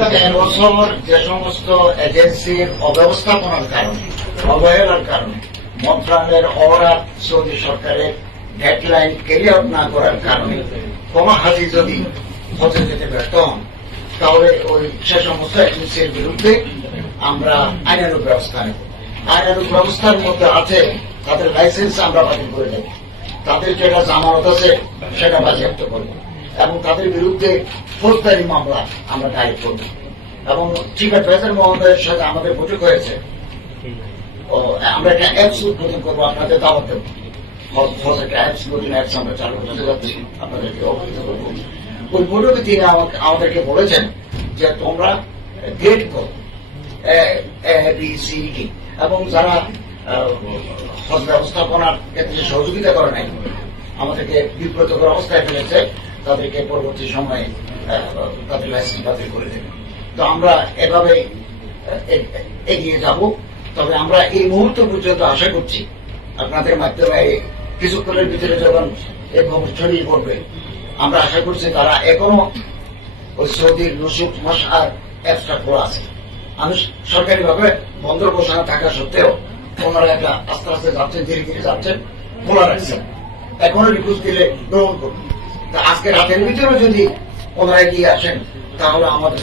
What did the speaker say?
বছর যে সমস্ত এজেন্সির অব্যবস্থাপনার কারণে, অবহেলার কারণে, মন্ত্রণালয়ের অরাত সৌদি সরকারের ডেডলাইন ক্যারিয়ার না করার কারণে কোন হাজি যদি হজে যেতে ব্যর্থ হন, তাহলে ওই সে সমস্ত এজেন্সির বিরুদ্ধে আমরা আইনানুগ ব্যবস্থা নেব। আইনানুগ ব্যবস্থার মধ্যে আছে তাদের লাইসেন্স আমরা বাতিল করে দেব, তাদের যেটা জামানত আছে সেটা বাজেয়াপ্ত করব, এবং তাদের বিরুদ্ধে ফৌজদারি মামলা আমরা দায়ের করব। এবং চিফ অ্যাডভাইজার মহোদয়ের সাথে আমাদের বৈঠক হয়েছে, আমরা একটা অ্যাপস উদ্বোধন করবো, আপনাদের দাওয়াত দেব। একটা অ্যাপস নতুন অ্যাপস আমরা চালু করতে যাচ্ছি, আপনাদেরকে অবহিত করবো। ওই বৈঠকে তিনি আমাদেরকে বলেছেন যে তোমরা গ্রেড করো ABCD, এবং যারা হজ ব্যবস্থাপনার ক্ষেত্রে সহযোগিতা করে নাই, আমাদেরকে বিব্রতকর অবস্থায় ফেলেছে, তাদেরকে পরবর্তী সময়ে তাদের লাইসেন্স বাতিল করে দেবে। তো আমরা এভাবে এগিয়ে যাব। তবে আমরা এই মুহূর্ত পর্যন্ত আশা করছি আপনাদের মাধ্যমে কিছুক্ষণের ভিতরে যখন এই খবর ছড়িয়ে পড়বে, আমরা আশা করছি তারা এখনো ওই সৌদির রসুদ মশার অ্যাপসটা খোলা আছে। আমি সরকারিভাবে বন্ধ ঘোষণা থাকা সত্ত্বেও ওনারা একটা আস্তে আস্তে যাচ্ছেন, ধীরে ধীরে যাচ্ছেন, খোলা রাখছেন। এখনো রিকোয়েস্ট দিলে গ্রহণ করুন। আজকে রাতের ভিতরে যদি ওনারা এগিয়ে আসেন তাহলে আমাদের